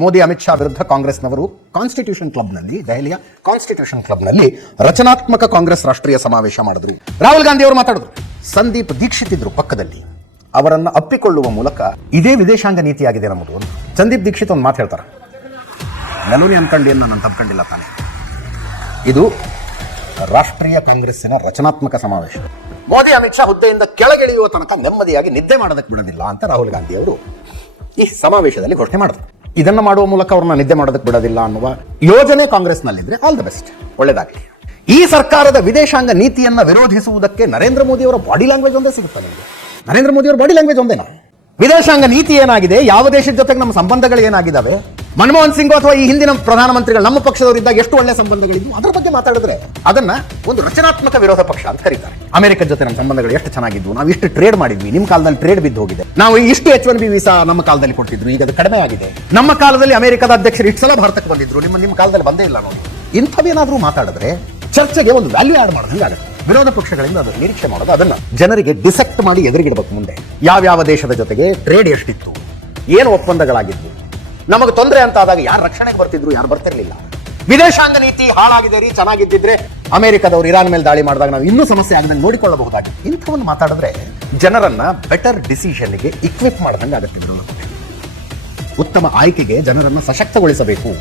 ಮೋದಿ ಅಮಿತ್ ಶಾ ವಿರುದ್ಧ ಕಾಂಗ್ರೆಸ್ನವರು ಕಾನ್ಸ್ಟಿಟ್ಯೂಷನ್ ಕ್ಲಬ್ನಲ್ಲಿ, ದೆಹಲಿಯ ಕಾನ್ಸ್ಟಿಟ್ಯೂಷನ್ ಕ್ಲಬ್ನಲ್ಲಿ ರಚನಾತ್ಮಕ ಕಾಂಗ್ರೆಸ್ ರಾಷ್ಟ್ರೀಯ ಸಮಾವೇಶ ಮಾಡಿದ್ರು. ರಾಹುಲ್ ಗಾಂಧಿ ಅವರು ಮಾತಾಡಿದ್ರು. ಸಂದೀಪ್ ದೀಕ್ಷಿತ್ ಇದ್ರು ಪಕ್ಕದಲ್ಲಿ. ಅವರನ್ನು ಅಪ್ಪಿಕೊಳ್ಳುವ ಮೂಲಕ ಇದೇ ವಿದೇಶಾಂಗ ನೀತಿಯಾಗಿದೆ ನಮ್ಮದು ಅಂತ ಸಂದೀಪ್ ದೀಕ್ಷಿತ್ ಒಂದು ಮಾತು ಹೇಳ್ತಾರೆ. ನೆಲೂನಿ ಅನ್ಕೊಂಡು ಏನು ನಾನು ತಪ್ಕೊಂಡಿಲ್ಲ ತಾನೆ. ಇದು ರಾಷ್ಟ್ರೀಯ ಕಾಂಗ್ರೆಸ್ಸಿನ ರಚನಾತ್ಮಕ ಸಮಾವೇಶ. ಮೋದಿ ಅಮಿತ್ ಶಾ ಹುದ್ದೆಯಿಂದ ಕೆಳಗಿಳಿಯುವ ತನಕ ನೆಮ್ಮದಿಯಾಗಿ ನಿದ್ದೆ ಮಾಡೋದಕ್ಕೆ ಬಿಡೋದಿಲ್ಲ ಅಂತ ರಾಹುಲ್ ಗಾಂಧಿ ಅವರು ಈ ಸಮಾವೇಶದಲ್ಲಿ ಘೋಷಣೆ ಮಾಡಿದ್ರು. ಇದನ್ನು ಮಾಡುವ ಮೂಲಕ ಅವ್ರನ್ನ ನಿದ್ದೆ ಮಾಡೋದಕ್ಕೆ ಬಿಡೋದಿಲ್ಲ ಅನ್ನುವ ಯೋಜನೆ ಕಾಂಗ್ರೆಸ್ನಲ್ಲಿದ್ರೆ ಆಲ್ ದ ಬೆಸ್ಟ್, ಒಳ್ಳೆಯದಾಗಲಿ. ಈ ಸರ್ಕಾರದ ವಿದೇಶಾಂಗ ನೀತಿಯನ್ನ ವಿರೋಧಿಸುವುದಕ್ಕೆ ನರೇಂದ್ರ ಮೋದಿ ಅವರ ಬಾಡಿ ಲ್ಯಾಂಗ್ವೇಜ್ ಒಂದೇ ಸಿಗುತ್ತೆ ನಿಮಗೆ. ನರೇಂದ್ರ ಮೋದಿ ಅವರ ಬಾಡಿ ಲ್ಯಾಂಗ್ವೇಜ್ ಒಂದೇನಾ? ವಿದೇಶಾಂಗ ನೀತಿ ಏನಾಗಿದೆ, ಯಾವ ದೇಶದ ಜೊತೆಗೆ ನಮ್ಮ ಸಂಬಂಧಗಳು ಏನಾಗಿದ್ದಾವೆ, ಮನಮೋಹನ್ ಸಿಂಗ್ ಅಥವಾ ಈ ಹಿಂದಿನ ಪ್ರಧಾನಮಂತ್ರಿಗಳು ನಮ್ಮ ಪಕ್ಷದವರಿದ್ದಾಗ ಎಷ್ಟು ಒಳ್ಳೆ ಸಂಬಂಧಗಳಿದ್ವು, ಅದರ ಬಗ್ಗೆ ಮಾತಾಡಿದ್ರೆ ಅದನ್ನ ಒಂದು ರಚನಾತ್ಮಕ ವಿರೋಧ ಪಕ್ಷ ಅಂತ ಕರೀತಾರೆ. ಅಮೆರಿಕ ಜೊತೆ ನಮ್ಮ ಸಂಬಂಧಗಳು ಎಷ್ಟು ಚೆನ್ನಾಗಿದ್ವು, ನಾವು ಇಷ್ಟು ಟ್ರೇಡ್ ಮಾಡಿದ್ವಿ, ನಿಮ್ಮ ಕಾಲದಲ್ಲಿ ಟ್ರೇಡ್ ಬಿದ್ದು ಹೋಗಿದೆ, ನಾವು ಇಷ್ಟು H-1B ವೀಸಾ ನಮ್ಮ ಕಾಲದಲ್ಲಿ ಕೊಡ್ತಿದ್ರು, ಈಗ ಅದು ಕಡಿಮೆ ಆಗಿದೆ, ನಮ್ಮ ಕಾಲದಲ್ಲಿ ಅಮೆರಿಕದ ಅಧ್ಯಕ್ಷರು ಇಷ್ಟು ಸಲ ಭಾರತಕ್ಕೆ ಬಂದಿದ್ರು, ನಿಮ್ಮ ಕಾಲದಲ್ಲಿ ಬಂದೇ ಇಲ್ಲ ನೋಡಿ. ಇಂಥವೇನಾದ್ರೂ ಮಾತಾಡಿದ್ರೆ ಚರ್ಚೆಗೆ ಒಂದು ವ್ಯಾಲ್ಯೂ ಆಡ್ ಮಾಡೋದಂಗೆ ಆಗುತ್ತೆ. ವಿರೋಧ ಪಕ್ಷಗಳಿಂದ ಅದು ನಿರೀಕ್ಷೆ ಮಾಡೋದು, ಅದನ್ನ ಜನರಿಗೆ ಡಿಸೆಕ್ಟ್ ಮಾಡಿ ಎದುರಿಗಿಡಬೇಕು. ಮುಂದೆ ಯಾವ್ಯಾವ ದೇಶದ ಜೊತೆಗೆ ಟ್ರೇಡ್ ಎಷ್ಟಿತ್ತು, ಏನು ಒಪ್ಪಂದಗಳಾಗಿದ್ವು, ನಮಗೆ ತೊಂದರೆ ಅಂತ ಆದಾಗ ಯಾರು ರಕ್ಷಣೆಗೆ ಬರ್ತಿದ್ರು, ಯಾರು ಬರ್ತಿರ್ಲಿಲ್ಲ. ವಿದೇಶಾಂಗ ನೀತಿ ಹಾಳಾಗಿದೆ ರೀ, ಚೆನ್ನಾಗಿದ್ದಿದ್ರೆ ಅಮೆರಿಕದವರು ಇರಾನ್ ಮೇಲೆ ದಾಳಿ ಮಾಡಿದಾಗ ನಾವು ಇನ್ನೂ ಸಮಸ್ಯೆ ಆಗದಂಗೆ ನೋಡಿಕೊಳ್ಳಬಹುದಾಗಿತ್ತು. ಇಂಥವನ್ನು ಮಾತಾಡಿದ್ರೆ ಜನರನ್ನ ಬೆಟರ್ ಡಿಸಿಷನ್ಗೆ ಇಕ್ವಿಪ್ ಮಾಡದಂಗೆ ಆಗುತ್ತೆ. ವಿರೋಧ ಪಕ್ಷ ಉತ್ತಮ ಆಯ್ಕೆಗೆ ಜನರನ್ನ ಸಶಕ್ತಗೊಳಿಸಬೇಕು.